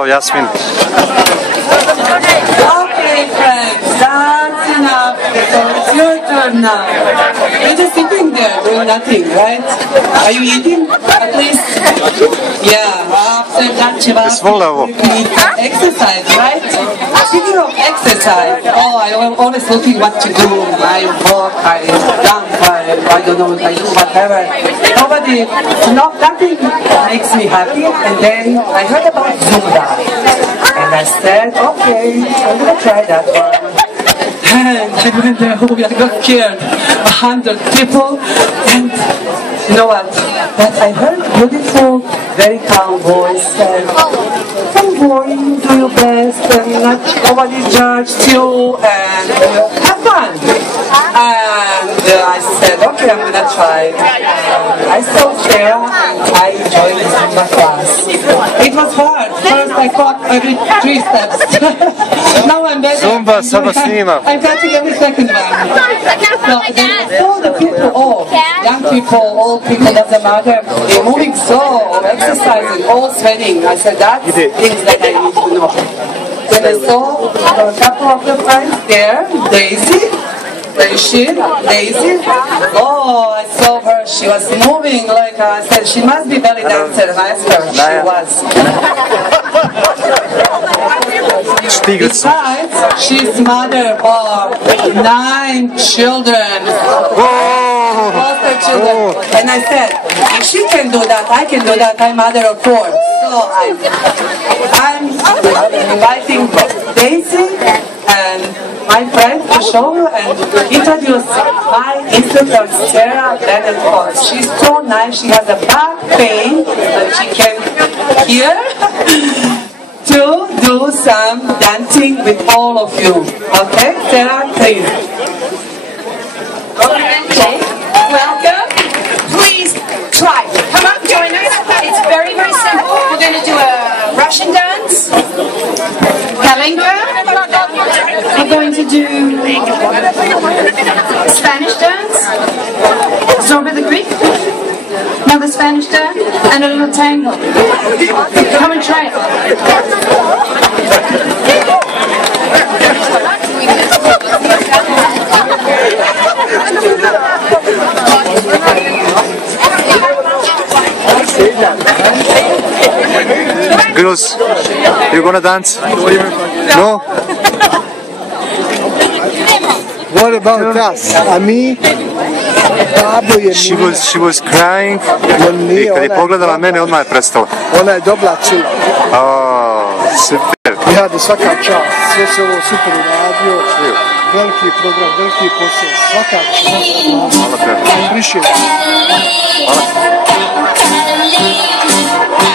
Bravo, Jasmin. Okay, friends, that's enough. So it's your turn now. You're just sitting there doing nothing, right? Are you eating at least? Yeah, after lunch, you need exercise, right? Speaking of exercise, I'm always looking what to do. I walk, I jump, I don't know, I do whatever. Nothing makes me happy. And then I heard about Zumba. And I said, okay, I'm going to try that one. And I went there, I got scared. 100 people. And you know what? But I heard beautiful, very calm voice said, don't worry, do your best, and nobody judged you, and have fun. And I said, okay, I'm gonna try. I saw Sara, I enjoyed the Zumba class. It was hard. First I caught every 3 steps. Now I'm better. Zumba, sada snima. I'm catching every second one. So then all the people, young people, old people, doesn't matter. They're moving so, exercising, all sweating. I said, that's things that I need to know. When I saw a couple of the friends there, Daisy. Oh, I saw her. She was moving like I said. She must be belly dancer. I asked her. She was. Besides, she's mother of 9 children. Foster children. And I said, if she can do that, I can do that. I'm mother of 4. So I'm inviting Daisy and my friend to show you and introduce my instructor, Sara. She's so nice. She has a back pain, but she came here to do some dancing with all of you. Okay, Sara, please. Okay, welcome. Please try. Come on, join us. It's very, very simple. We're going to do a Russian dance, Kalinka. We're going to do Spanish dance, Zumba the Greek, another Spanish dance, and a little tango. Come and try it. Girls, you gonna dance? No? What about us? Ami, Pablo je Emina. She was crying i kad je pogledala mene odmah je prestala. Ona je dobila čula. Super. Ja, da svaka čast. Sve se ovo super uradio. Veliki program, veliki posao. Svaka čast. Hvala te. Prišao. Hvala.